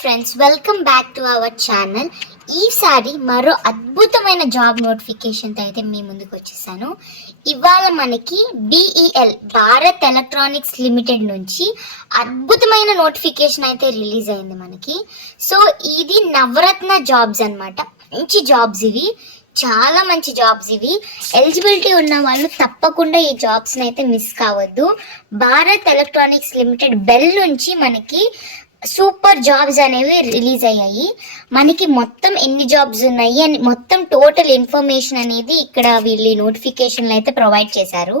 Friends, welcome back to our channel. ఈసారి మరో అద్భుతమైన జాబ్ నోటిఫికేషన్తో అయితే మీ ముందుకు వచ్చేసాను. ఇవాళ మనకి BEL భారత్ ఎలక్ట్రానిక్స్ లిమిటెడ్ నుంచి అద్భుతమైన నోటిఫికేషన్ అయితే రిలీజ్ అయింది మనకి. సో ఇది నవరత్న జాబ్స్ అన్నమాట. మంచి జాబ్స్ ఇవి, చాలా మంచి జాబ్స్ ఇవి. ఎలిజిబిలిటీ ఉన్న వాళ్ళు తప్పకుండా ఈ జాబ్స్ని అయితే మిస్ కావద్దు. భారత్ ఎలక్ట్రానిక్స్ లిమిటెడ్ బెల్ నుంచి మనకి సూపర్ జాబ్స్ అనేవి రిలీజ్ అయ్యాయి. మనకి మొత్తం ఎన్ని జాబ్స్ ఉన్నాయి అని మొత్తం టోటల్ ఇన్ఫర్మేషన్ అనేది ఇక్కడ వీళ్ళు నోటిఫికేషన్లు అయితే ప్రొవైడ్ చేశారు.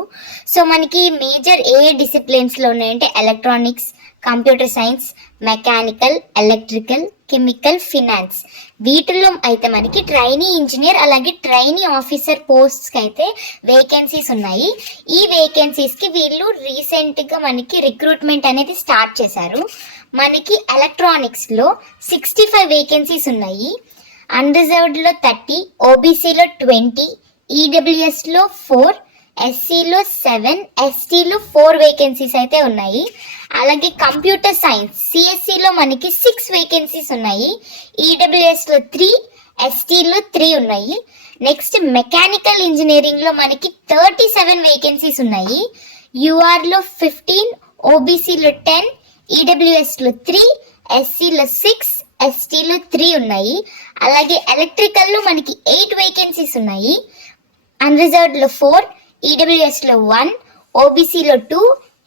సో మనకి మేజర్ ఏ డిసిప్లిన్స్లో ఉన్నాయంటే electronics, computer science, mechanical, electrical, chemical, finance. వీటిల్లో అయితే మనకి ట్రైనీ ఇంజనీర్ అలాగే ట్రైనీ ఆఫీసర్ పోస్ట్స్కి అయితే వేకెన్సీస్ ఉన్నాయి. ఈ వేకెన్సీస్కి వీళ్ళు రీసెంట్గా మనకి రిక్రూట్మెంట్ అనేది స్టార్ట్ చేశారు. మనకి ఎలక్ట్రానిక్స్లో 65 వేకెన్సీస్ ఉన్నాయి. అన్రిజర్వ్డ్లో 30, ఓబీసీలో 20, ఈడబ్ల్యూఎస్లో 4, ఎస్సీలో 7, ఎస్టీలో 4 వేకెన్సీస్ అయితే ఉన్నాయి. అలాగే కంప్యూటర్ సైన్స్ సిఎస్సిలో మనకి 6 వేకెన్సీస్ ఉన్నాయి. ఈడబ్ల్యూఎస్లో 3, ఎస్టీలో 3 ఉన్నాయి. నెక్స్ట్ మెకానికల్ ఇంజనీరింగ్లో మనకి 37 వేకెన్సీస్ ఉన్నాయి. యూఆర్లో 15, ఓబీసీలో 10, ఈడబ్ల్యూఎస్లో 3, ఎస్సీలో 6, ఎస్టీలో 3 ఉన్నాయి. అలాగే ఎలక్ట్రికల్లో మనకి 8 వేకెన్సీస్ ఉన్నాయి. అన్రిజర్వ్డ్లో 4, ఈడబ్ల్యూఎస్లో 1, ఓబీసీలో 2,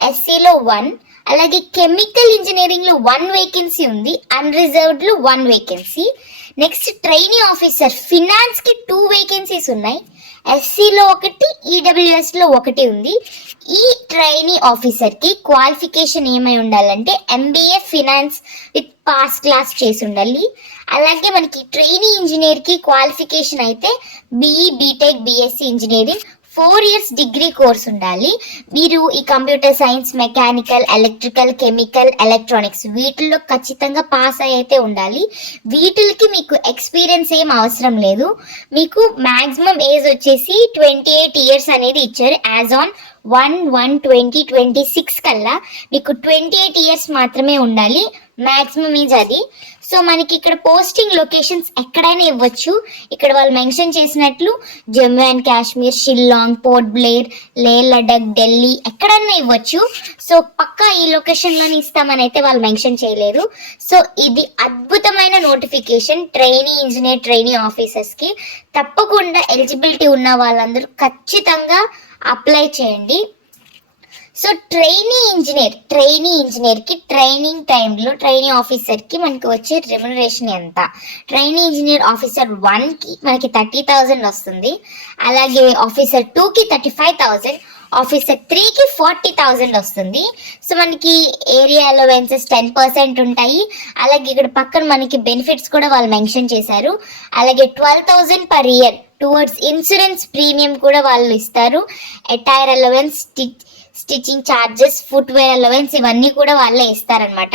ఎస్సీలో 1. అలాగే కెమికల్ ఇంజనీరింగ్లో 1 వేకెన్సీ ఉంది, అన్రిజర్వ్డ్లో 1 వేకెన్సీ. నెక్స్ట్ ట్రైనీ ఆఫీసర్ ఫినాన్స్కి 2 వేకెన్సీస్ ఉన్నాయి. ఎస్సీలో 1, ఈడబ్ల్యూఎస్లో 1 ఉంది. ఈ ట్రైనీ ఆఫీసర్కి క్వాలిఫికేషన్ ఏమై ఉండాలంటే MBA finance with pass class చేసి ఉండాలి. అలాగే మనకి ట్రైనీ ఇంజనీర్కి క్వాలిఫికేషన్ అయితే BE, BTech, BSc engineering 4 years degree course ఉండాలి. మీరు ఈ computer science, mechanical, electrical, chemical, electronics వీటిల్లో ఖచ్చితంగా పాస్ అయితే ఉండాలి. వీటికి మీకు ఎక్స్పీరియన్స్ ఏం అవసరం లేదు. మీకు మ్యాక్సిమం ఏజ్ వచ్చేసి 28 years అనేది ఇచ్చారు. యాజ్ ఆన్ 1/1/2026 కల్లా మీకు 28 years మాత్రమే ఉండాలి మ్యాక్సిమం ఏజ్ అది. సో మనకి ఇక్కడ పోస్టింగ్ లొకేషన్స్ ఎక్కడైనా ఇవ్వచ్చు. ఇక్కడ వాళ్ళు మెన్షన్ చేసినట్లు జమ్మూ అండ్ కాశ్మీర్, షిల్లాంగ్, పోర్ట్ బ్లేర్, లే లడక్, ఢిల్లీ ఎక్కడైనా ఇవ్వచ్చు. సో పక్కా ఈ లొకేషన్లోనే ఇస్తామని అయితే వాళ్ళు మెన్షన్ చేయలేదు. సో ఇది అద్భుతమైన నోటిఫికేషన్ ట్రైనీ ఇంజనీర్, ట్రైనీ ఆఫీసర్స్కి. తప్పకుండా ఎలిజిబిలిటీ ఉన్న వాళ్ళందరూ ఖచ్చితంగా అప్లై చేయండి. సో ట్రైనీ ఇంజనీర్కి ట్రైనింగ్ టైంలో ట్రైనీ ఆఫీసర్కి మనకి వచ్చే రెమ్యునరేషన్ ఎంత? ట్రైనీ ఇంజనీర్ ఆఫీసర్ 1కి మనకి 30,000 వస్తుంది. అలాగే ఆఫీసర్ 2కి 35,000, ఆఫీసర్ 3కి 40,000 వస్తుంది. సో మనకి ఏరియా అలవెన్సెస్ 10% ఉంటాయి. అలాగే ఇక్కడ పక్కన మనకి బెనిఫిట్స్ కూడా వాళ్ళు మెన్షన్ చేశారు. అలాగే 12,000 per year towards insurance premium కూడా వాళ్ళు ఇస్తారు. Attire allowance, stitching charges, footwear allowance ఇవన్నీ కూడా వాళ్ళే ఇస్తారనమాట.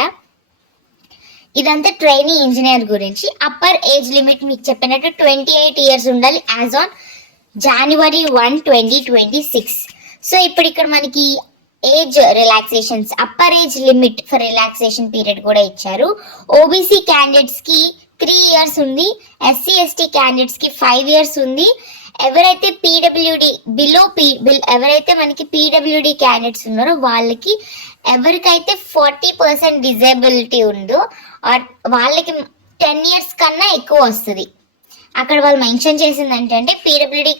ఇదంతా ట్రైనీ ఇంజనీర్ గురించి. అప్పర్ ఏజ్ లిమిట్ మీకు చెప్పినట్టు 28 years ఉండాలి యాజ్ ఆన్ January 1, 2026. సో ఇప్పుడు ఇక్కడ మనకి age relaxations, upper age limit for relaxation period కూడా ఇచ్చారు. ఓబీసీ క్యాండిడేట్స్కి 3 years ఉంది. SC ST క్యాండిడేట్స్కి 5 years ఉంది. ఎవరైతే పీడబ్ల్యూడి ఎవరైతే మనకి పీడబ్ల్యూడి క్యాండిడేట్స్ ఉన్నారో వాళ్ళకి, ఎవరికైతే 40% డిజేబిలిటీ ఉందో వాళ్ళకి 10 years కన్నా ఎక్కువ వస్తుంది. అక్కడ వాళ్ళు మెన్షన్ చేసింది ఏంటంటే PWD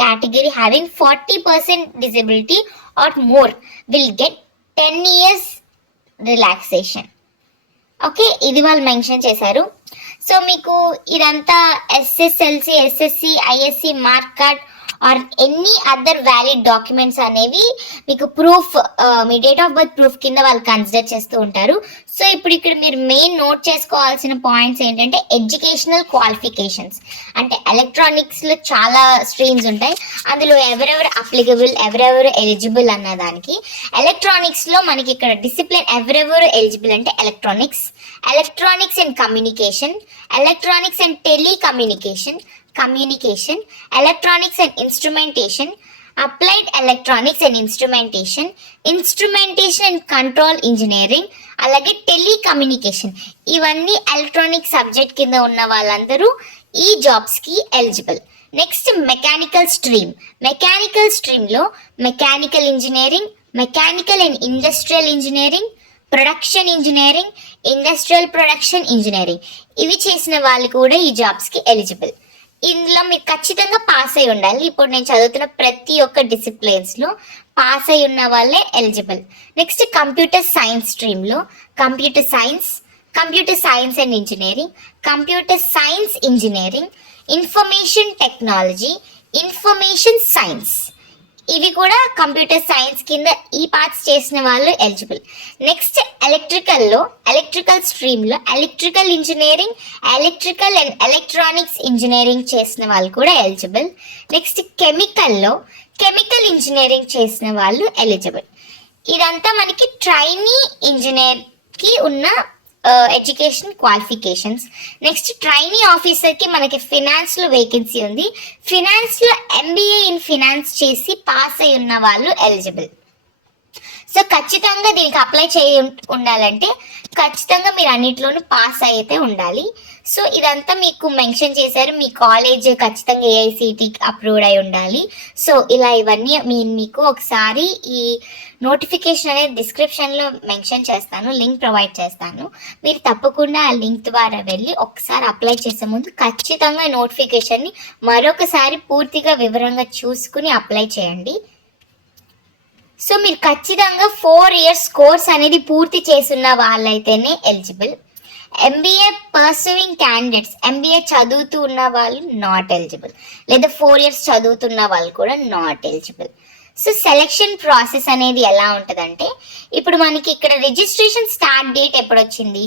category having 40% disability or more will get 10 years relaxation. Okay, ఇది వాళ్ళు మెన్షన్ చేశారు. సో మీకు ఇదంతా SSLC, SSC, ISC mark card or any other valid documents అనేవి మీకు proof, me date of birth proof కింద వాళ్ళు కన్సిడర్ చేస్తూ ఉంటారు. సో ఇప్పుడు ఇక్కడ మీరు మెయిన్ నోట్ చేసుకోవాల్సిన పాయింట్స్ ఏంటంటే ఎడ్యుకేషనల్ క్వాలిఫికేషన్స్. అంటే ఎలక్ట్రానిక్స్లో చాలా స్ట్రీమ్స్ ఉంటాయి, అందులో ఎవరెవరు అప్లికబుల్, ఎవరెవరు ఎలిజిబుల్ అన్న దానికి. ఎలక్ట్రానిక్స్లో మనకి ఇక్కడ డిసిప్లిన్ ఎవరెవరు ఎలిజిబుల్ అంటే electronics and communication, electronics and telecommunication, electronics and instrumentation, applied electronics and instrumentation and control engineering, అలాగే టెలికమ్యూనికేషన్, ఇవన్నీ ఎలక్ట్రానిక్ సబ్జెక్ట్ కింద ఉన్న వాళ్ళందరూ ఈ జాబ్స్కి ఎలిజిబుల్. నెక్స్ట్ మెకానికల్ స్ట్రీమ్లో mechanical engineering, mechanical and industrial engineering, production engineering, industrial production engineering, ఇవి చేసిన వాళ్ళు కూడా ఈ జాబ్స్కి ఎలిజిబుల్. ఇందులో మీరు ఖచ్చితంగా పాస్ అయి ఉండాలి. ఇప్పుడు నేను చదువుతున్న ప్రతి ఒక్క డిసిప్లిన్స్లో పాస్ అయి ఉన్న వాళ్ళే ఎలిజిబుల్. నెక్స్ట్ కంప్యూటర్ సైన్స్ స్ట్రీమ్లో computer science and engineering, computer science engineering, information technology, information science, ఇవి కూడా కంప్యూటర్ సైన్స్ కింద ఈ పార్ట్స్ చేసిన వాళ్ళు ఎలిజిబుల్. నెక్స్ట్ ఎలక్ట్రికల్ స్ట్రీమ్లో electrical engineering, electrical and electronics engineering చేసిన వాళ్ళు కూడా ఎలిజిబుల్. నెక్స్ట్ కెమికల్ ఇంజనీరింగ్ చేసిన వాళ్ళు ఎలిజిబుల్. ఇదంతా మనకి ట్రైనీ ఇంజనీర్కి ఉన్న ఎడ్యుకేషన్ క్వాలిఫికేషన్స్. నెక్స్ట్ ట్రైనీ ఆఫీసర్కి మనకి ఫినాన్స్లో వేకెన్సీ ఉంది. ఫినాన్స్లో MBA ఇన్ ఫినాన్స్ చేసి పాస్ అయి ఉన్న వాళ్ళు ఎలిజిబుల్. సో ఖచ్చితంగా దీనికి అప్లై ఉండాలంటే ఖచ్చితంగా మీరు అన్నిట్లోనూ పాస్ అయితే ఉండాలి. సో ఇదంతా మీకు మెన్షన్ చేశారు. మీ కాలేజ్ ఖచ్చితంగా AICT అప్రూవ్డ్ అయి ఉండాలి. సో ఇలా ఇవన్నీ మీకు ఒకసారి ఈ నోటిఫికేషన్ అనేది డిస్క్రిప్షన్లో మెన్షన్ చేస్తాను, లింక్ ప్రొవైడ్ చేస్తాను. మీరు తప్పకుండా ఆ లింక్ ద్వారా వెళ్ళి ఒకసారి అప్లై చేసే ముందు ఖచ్చితంగా నోటిఫికేషన్ని మరొకసారి పూర్తిగా వివరంగా చూసుకుని అప్లై చేయండి. సో మీరు ఖచ్చితంగా 4 years కోర్స్ అనేది పూర్తి చేస్తున్న వాళ్ళైతేనే eligible. MBA pursuing candidates, MBA చదువుతూ ఉన్న వాళ్ళు నాట్ ఎలిజిబుల్, లేదా 4 years చదువుతున్న వాళ్ళు కూడా not eligible. So selection process అనేది ఎలా ఉంటుందంటే, ఇప్పుడు మనకి ఇక్కడ రిజిస్ట్రేషన్ స్టార్ట్ డేట్ ఎప్పుడు వచ్చింది,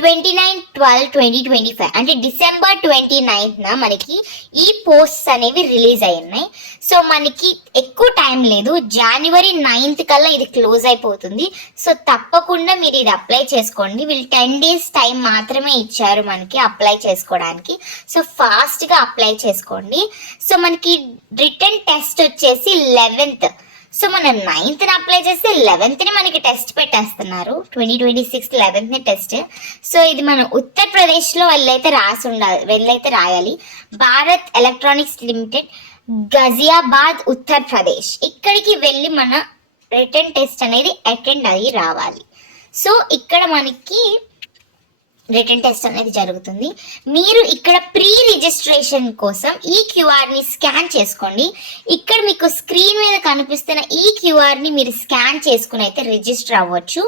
29/12/2025 అంటే December 29th మనకి ఈ పోస్ట్స్ అనేవి రిలీజ్ అయి ఉన్నాయి. సో మనకి ఎక్కువ టైం లేదు, January 9th కల్లా ఇది క్లోజ్ అయిపోతుంది. సో తప్పకుండా మీరు ఇది అప్లై చేసుకోండి. వీళ్ళు 10 days టైం మాత్రమే ఇచ్చారు మనకి అప్లై చేసుకోవడానికి. సో ఫాస్ట్గా అప్లై చేసుకోండి. సో మనకి రిటన్ టెస్ట్ వచ్చేసి 11th. సో మనం 9th అప్లై చేస్తే 11th మనకి టెస్ట్ పెట్టేస్తున్నారు. 2026 11th టెస్ట్. సో ఇది మనం ఉత్తరప్రదేశ్లో వెళ్ళైతే రాయాలి. భారత్ ఎలక్ట్రానిక్స్ లిమిటెడ్, గజియాబాద్, ఉత్తరప్రదేశ్, ఇక్కడికి వెళ్ళి మన రిటన్ టెస్ట్ అనేది అటెండ్ అయ్యి రావాలి. సో ఇక్కడ మనకి రిటన్ టెస్ట్ అనేది జరుగుతుంది. మీరు ఇక్కడ ప్రీ రిజిస్ట్రేషన్ కోసం ఈ క్యూఆర్ని స్కాన్ చేసుకోండి. ఇక్కడ మీకు స్క్రీన్ మీద కనిపిస్తున్న ఈ క్యూఆర్ని మీరు స్కాన్ చేసుకుని అయితే రిజిస్టర్ అవ్వచ్చు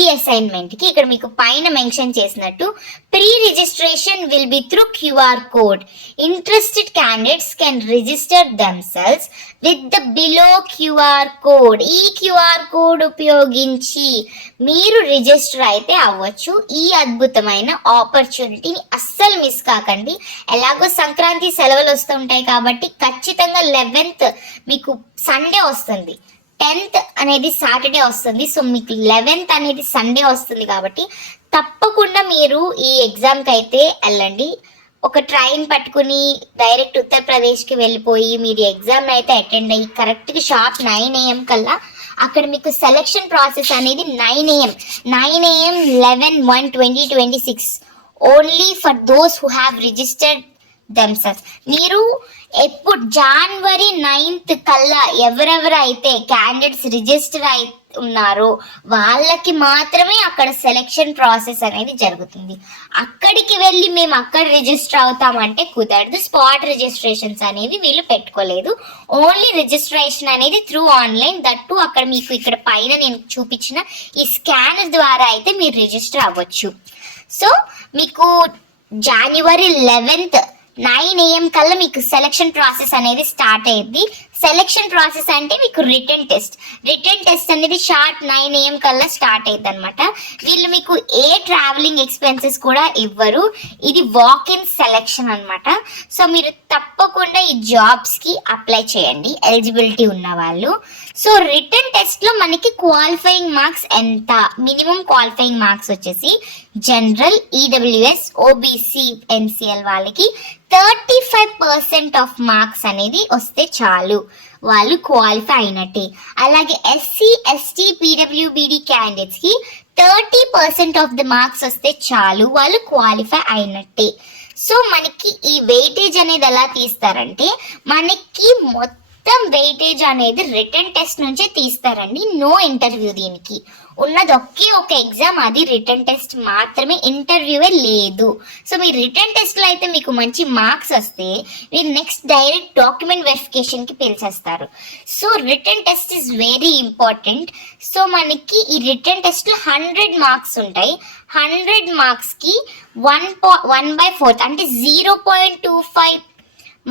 ఈ అసైన్మెంట్కి. ఇక్కడ మీకు పైన మెన్షన్ చేసినట్టు pre registration will be through QR code. Interested candidates can register themselves with the below QR code. ఈ QR కోడ్ ఉపయోగించి మీరు రిజిస్టర్ అయితే అవ్వచ్చు. ఈ అద్భుతమైన ఆపర్చునిటీని అస్సలు మిస్ కాకండి. ఎలాగో సంక్రాంతి సెలవులు వస్తుంటాయి కాబట్టి ఖచ్చితంగా 11th మీకు సండే వస్తుంది, 10th అనేది సాటర్డే వస్తుంది. సో మీకు 11th అనేది సండే వస్తుంది కాబట్టి తప్పకుండా మీరు ఈ ఎగ్జామ్కి అయితే వెళ్ళండి. ఒక ట్రైన్ పట్టుకుని డైరెక్ట్ ఉత్తరప్రదేశ్కి వెళ్ళిపోయి మీరు ఎగ్జామ్ అయితే అటెండ్ అయ్యి కరెక్ట్గా షార్ప్ 9 AM కల్లా అక్కడ మీకు సెలెక్షన్ ప్రాసెస్ అనేది 9 AM 11/1/2026 only for those who have registered themselves. మీరు ఎప్పుడు January 9th కల్లా ఎవరెవరైతే క్యాండిడేట్స్ రిజిస్టర్ అయి ఉన్నారో వాళ్ళకి మాత్రమే అక్కడ సెలెక్షన్ ప్రాసెస్ అనేది జరుగుతుంది. అక్కడికి వెళ్ళి మేము అక్కడ రిజిస్టర్ అవుతామంటే కుదరదు. స్పాట్ రిజిస్ట్రేషన్స్ అనేవి వీళ్ళు పెట్టుకోలేదు. ఓన్లీ రిజిస్ట్రేషన్ అనేది త్రూ ఆన్లైన్. దట్టు అక్కడ మీకు ఇక్కడ పైన నేను చూపించిన ఈ స్కానర్ ద్వారా అయితే మీరు రిజిస్టర్ అవ్వచ్చు. సో మీకు January 11th 9 AM కల్లా మీకు సెలెక్షన్ ప్రాసెస్ అనేది స్టార్ట్ అయ్యింది. సెలెక్షన్ ప్రాసెస్ అంటే మీకు రిటన్ టెస్ట్ అనేది షార్ట్ 9 AM కల్లా స్టార్ట్ అయ్యింది అనమాట. వీళ్ళు మీకు ఏ ట్రావెలింగ్ ఎక్స్పెన్సెస్ కూడా ఇవ్వరు. ఇది వాక్ ఇన్ సెలెక్షన్ అనమాట. సో మీరు తప్పకుండా ఈ జాబ్స్కి అప్లై చేయండి ఎలిజిబిలిటీ ఉన్న వాళ్ళు. సో రిటన్ టెస్ట్లో మనకి క్వాలిఫైయింగ్ మార్క్స్ ఎంత, మినిమం క్వాలిఫైయింగ్ మార్క్స్ వచ్చేసి జనరల్, ఈడబ్ల్యూఎస్, ఓబీసీ, ఎన్సిఎల్ వాళ్ళకి 35% ఆఫ్ మార్క్స్ అనేది వస్తే చాలు, వాళ్ళు క్వాలిఫై అయినట్టే. అలాగే ఎస్సీ, ఎస్టీ, పీడబ్ల్యూబీడీ క్యాండిడేట్స్కి 30% ఆఫ్ ద మార్క్స్ వస్తే చాలు, వాళ్ళు క్వాలిఫై అయినట్టే. సో మనకి ఈ వెయిటేజ్ అనేది ఎలా తీస్తారంటే, మనకి మొత్తం వెయిటేజ్ అనేది రిటర్న్ టెస్ట్ నుంచే తీస్తారండి. నో ఇంటర్వ్యూ, దీనికి ఉన్నది ఒకే ఒక ఎగ్జామ్, అది రిటర్న్ టెస్ట్ మాత్రమే, ఇంటర్వ్యూవే లేదు. సో మీ రిటర్న్ టెస్ట్లో అయితే మీకు మంచి మార్క్స్ వస్తే మీరు నెక్స్ట్ డైరెక్ట్ డాక్యుమెంట్ వెరిఫికేషన్కి పిలిచేస్తారు. So written test is very important. So మనకి ఈ రిటర్న్ టెస్ట్లో 100 మార్క్స్ ఉంటాయి. 100 మార్క్స్కి 1/4 అంటే 0.25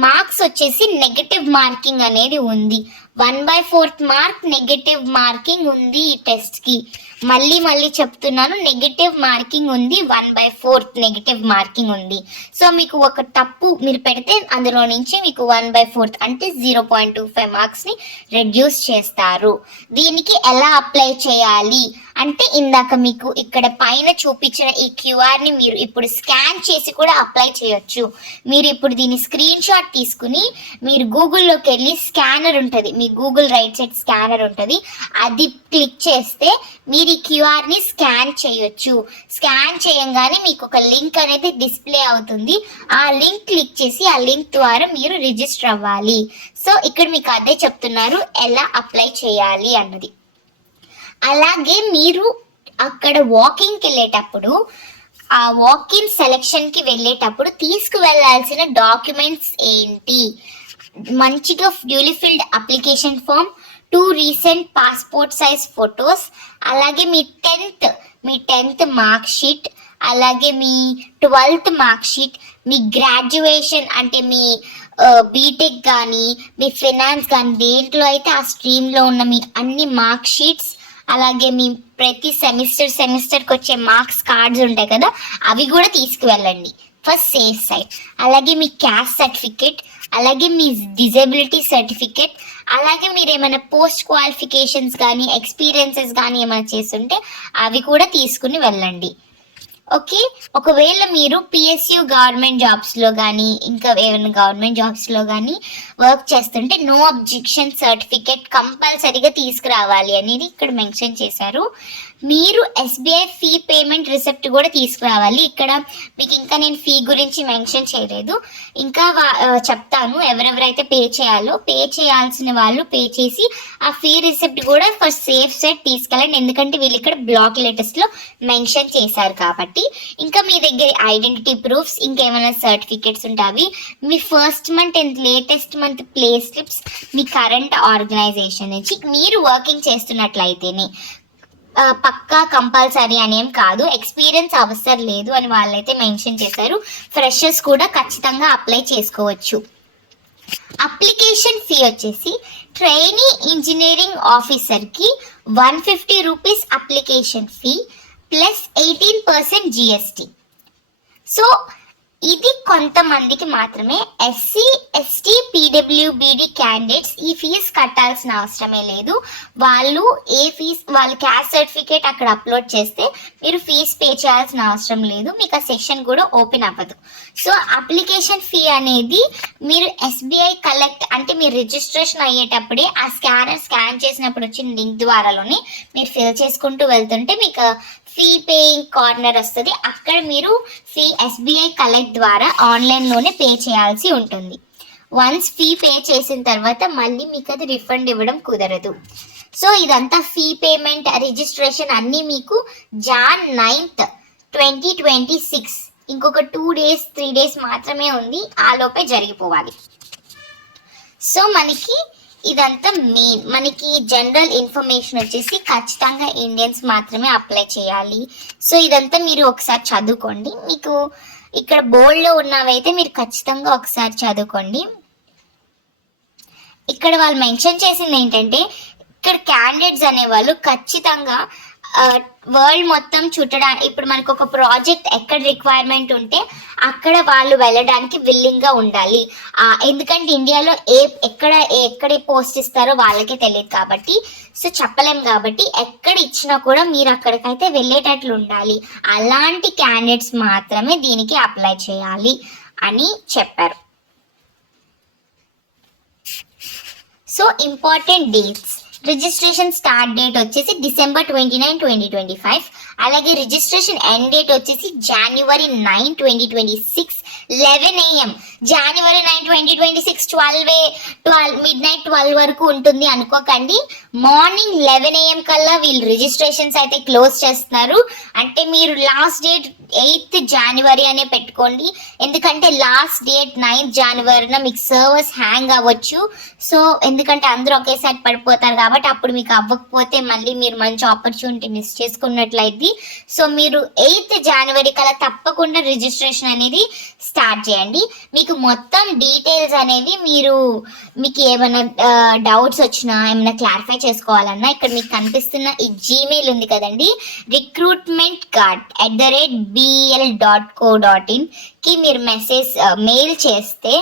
మార్క్స్ వచ్చేసి నెగటివ్ మార్కింగ్ అనేది ఉంది. 1/4 మార్క్ నెగటివ్ మార్కింగ్ ఉంది ఈ టెస్ట్కి. మళ్ళీ చెప్తున్నాను, నెగటివ్ మార్కింగ్ ఉంది, 1/4 నెగటివ్ మార్కింగ్ ఉంది. సో మీకు ఒక తప్పు మీరు పెడితే అందులో నుంచి మీకు 1/4 అంటే 0.25 మార్క్స్ని రెడ్యూస్ చేస్తారు. దీనికి ఎలా అప్లై చేయాలి అంటే, ఇందాక మీకు ఇక్కడ పైన చూపించిన ఈ క్యూఆర్ని మీరు ఇప్పుడు స్కాన్ చేసి కూడా అప్లై చేయొచ్చు. మీరు ఇప్పుడు దీన్ని స్క్రీన్ షాట్ తీసుకుని మీరు గూగుల్లోకి వెళ్ళి స్కానర్ ఉంటుంది, మీ గూగుల్ రైట్ సైడ్ స్కానర్ ఉంటుంది, అది క్లిక్ చేస్తే మీరు ఈ క్యూఆర్ని స్కాన్ చేయొచ్చు. స్కాన్ చేయంగానే మీకు ఒక లింక్ అనేది డిస్ప్లే అవుతుంది. ఆ లింక్ క్లిక్ చేసి ఆ లింక్ ద్వారా మీరు రిజిస్టర్ అవ్వాలి. సో ఇక్కడ మీకు అదే చెప్తున్నారు ఎలా అప్లై చేయాలి అన్నది. అలాగే మీరు అక్కడ వాకింగ్కి వెళ్ళేటప్పుడు, ఆ వాకింగ్ సెలెక్షన్కి వెళ్ళేటప్పుడు తీసుకువెళ్ళాల్సిన డాక్యుమెంట్స్ ఏంటి? మంచిగా duly filled application form, 2 recent passport size photos, అలాగే మీ 10th మార్క్ షీట్, అలాగే మీ 12th మార్క్ షీట్, మీ గ్రాడ్యుయేషన్ అంటే మీ బీటెక్ కానీ మీ ఫైనాన్స్ కానీ దేంట్లో అయితే ఆ స్ట్రీమ్లో ఉన్న మీ అన్ని మార్క్ షీట్స్, అలాగే మీ ప్రతి సెమిస్టర్కి వచ్చే మార్క్స్ కార్డ్స్ ఉంటాయి కదా, అవి కూడా తీసుకువెళ్ళండి ఫస్ట్ సేఫ్ సైడ్. అలాగే మీ క్యాస్ట్ సర్టిఫికేట్, అలాగే మీ డిజబిలిటీ సర్టిఫికేట్, అలాగే మీరు ఏమైనా పోస్ట్ క్వాలిఫికేషన్స్ కానీ ఎక్స్పీరియన్సెస్ కానీ ఏమైనా చేస్తుంటే అవి కూడా తీసుకుని వెళ్ళండి. ఓకే, ఒకవేళ మీరు పిఎస్యు గవర్నమెంట్ జాబ్స్లో కానీ ఇంకా ఏమైనా గవర్నమెంట్ జాబ్స్లో కానీ వర్క్ చేస్తుంటే నో అబ్జెక్షన్ సర్టిఫికేట్ కంపల్సరీగా తీసుకురావాలి అనేది ఇక్కడ మెన్షన్ చేశారు. మీరు ఎస్బీఐ ఫీ పేమెంట్ రిసిప్ట్ కూడా తీసుకురావాలి. ఇక్కడ మీకు ఇంకా నేను ఫీ గురించి మెన్షన్ చేయలేదు, ఇంకా చెప్తాను. ఎవరెవరైతే పే చేయాలో పే చేయాల్సిన వాళ్ళు పే చేసి ఆ ఫీ రిసిప్ట్ కూడా ఫస్ట్ సేఫ్ సైడ్ తీసుకెళ్ళండి, ఎందుకంటే వీళ్ళు ఇక్కడ బ్లాక్ లెటర్స్లో మెన్షన్ చేశారు కాబట్టి. ఇంకా మీ దగ్గర ఐడెంటిటీ ప్రూఫ్స్, ఇంకేమైనా సర్టిఫికేట్స్ ఉంటాయి, మీ first month and latest month pay slips, మీ కరెంట్ ఆర్గనైజేషన్ నుంచి మీరు వర్కింగ్ చేస్తున్నట్లయితేనే పక్కా కంపల్సరీ అనేం కాదు, ఎక్స్పీరియన్స్ అవసరం లేదు అని వాళ్ళైతే మెన్షన్ చేశారు. ఫ్రెషర్స్ కూడా ఖచ్చితంగా అప్లై చేసుకోవచ్చు. అప్లికేషన్ ఫీ వచ్చేసి ట్రైనీ ఇంజనీరింగ్ ఆఫీసర్కి 150 rupees application fee plus 18% GST. So ఇది కొంతమందికి మాత్రమే. ఎస్సీ, ఎస్టీ, పీడబ్ల్యూబీడీ క్యాండిడేట్స్ ఈ ఫీజు కట్టాల్సిన అవసరమే లేదు. వాళ్ళు వాళ్ళు క్యాస్ట్ సర్టిఫికేట్ అక్కడ అప్లోడ్ చేస్తే మీరు ఫీజు పే చేయాల్సిన అవసరం లేదు, మీకు ఆ సెక్షన్ కూడా ఓపెన్ అవ్వదు. సో అప్లికేషన్ ఫీ అనేది మీరు ఎస్బీఐ కలెక్ట్ అంటే మీరు రిజిస్ట్రేషన్ అయ్యేటప్పుడే ఆ స్కాన్ చేసినప్పుడు వచ్చిన లింక్ ద్వారాలోనే మీరు ఫిల్ చేసుకుంటూ వెళ్తుంటే మీకు ఫీ పేయింగ్ కార్నర్ వస్తుంది. అక్కడ మీరు ఫీ ఎస్బీఐ కలెక్ట్ ద్వారా ఆన్లైన్లోనే పే చేయాల్సి ఉంటుంది. వన్స్ ఫీ పే చేసిన తర్వాత మళ్ళీ మీకు అది రిఫండ్ ఇవ్వడం కుదరదు. సో ఇదంతా ఫీ పేమెంట్ రిజిస్ట్రేషన్ అన్నీ మీకు Jan 9th, 2026 ఇంకొక 2 days 3 days మాత్రమే ఉంది, ఆ లోపే జరిగిపోవాలి. సో మనకి ఇదంతా మెయిన్. మనకి జనరల్ ఇన్ఫర్మేషన్ వచ్చేసి ఖచ్చితంగా ఇండియన్స్ మాత్రమే అప్లై చేయాలి. సో ఇదంతా మీరు ఒకసారి చదువుకోండి. మీకు ఇక్కడ బోర్డులో ఉన్నవైతే మీరు ఖచ్చితంగా ఒకసారి చదువుకోండి. ఇక్కడ వాళ్ళు మెన్షన్ చేసింది ఏంటంటే, ఇక్కడ క్యాండిడేట్స్ అనేవాళ్ళు ఖచ్చితంగా వరల్డ్ మొత్తం చుట్టడానికి, ఇప్పుడు మనకు ఒక ప్రాజెక్ట్ ఎక్కడ రిక్వైర్మెంట్ ఉంటే అక్కడ వాళ్ళు వెళ్ళడానికి విల్లింగ్గా ఉండాలి. ఎందుకంటే ఇండియాలో ఎక్కడ పోస్ట్ ఇస్తారో వాళ్ళకే తెలియదు కాబట్టి, సో చెప్పలేం కాబట్టి ఎక్కడ ఇచ్చినా కూడా మీరు అక్కడికైతే వెళ్ళేటట్లు ఉండాలి. అలాంటి క్యాండిడేట్స్ మాత్రమే దీనికి అప్లై చేయాలి అని చెప్పారు. So important dates, registration start date వచ్చేసి December 29, 2025. అలాగే రిజిస్ట్రేషన్ ఎండ్ డేట్ వచ్చేసి January 9, 2026 11 AM. January 9, 2026 midnight 12 వరకు ఉంటుంది అనుకోకండి. మార్నింగ్ 11 AM కల్లా వీళ్ళు రిజిస్ట్రేషన్స్ అయితే క్లోజ్ చేస్తున్నారు. అంటే మీరు లాస్ట్ డేట్ 8th January అనే పెట్టుకోండి, ఎందుకంటే లాస్ట్ డేట్ 9th January మీకు సర్వర్స్ హ్యాంగ్ అవ్వచ్చు. సో ఎందుకంటే అందరూ ఒకేసారి పడిపోతారు కాబట్టి అప్పుడు మీకు అవ్వకపోతే మళ్ళీ మీరు మంచి ఆపర్చునిటీ మిస్ చేసుకున్నట్లయితే. సో మీరు 8th January కల్లా తప్పకుండా రిజిస్ట్రేషన్ అనేది స్టార్ట్ చేయండి. మీకు మొత్తం డీటెయిల్స్ అనేవి మీకు ఏమైనా డౌట్స్ వచ్చినా ఏమైనా క్లారిఫై చేసుకోవాలన్నా ఇక్కడ మీకు కనిపిస్తున్న ఈ జీమెయిల్ ఉంది కదండి, recruitment@bel.co.in కి మీరు మెయిల్ చేస్తే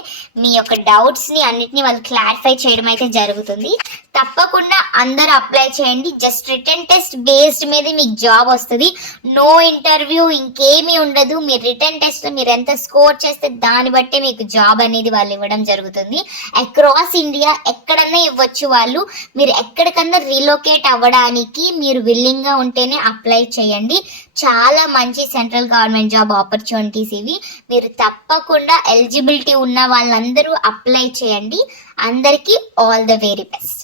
మీ యొక్క డౌట్స్ని అన్నిటిని వాళ్ళు క్లారిఫై చేయడం అయితే జరుగుతుంది. తప్పకుండా అందరూ అప్లై చేయండి. జస్ట్ రిటర్న్ టెస్ట్ బేస్డ్ మీద మీకు జాబ్ వస్తుంది. నో ఇంటర్వ్యూ, ఇంకేమీ ఉండదు. మీరు రిటర్న్ టెస్ట్ మీరు ఎంత స్కోర్ చేస్తే దాన్ని బట్టే మీకు జాబ్ అనేది వాళ్ళు ఇవ్వడం జరుగుతుంది. అక్రాస్ ఇండియా ఎక్కడన్నా ఇవ్వచ్చు వాళ్ళు. మీరు ఎక్కడికన్నా రీలొకేట్ అవ్వడానికి మీరు విల్లింగ్గా ఉంటేనే అప్లై చేయండి. చాలా మంచి సెంట్రల్ గవర్నమెంట్ జాబ్ ఆపర్చునిటీస్ ఇవి. మీరు తప్పకుండా ఎలిజిబిలిటీ ఉన్న వాళ్ళందరూ అప్లై చేయండి. అందరికీ ఆల్ ద వెరీ బెస్ట్.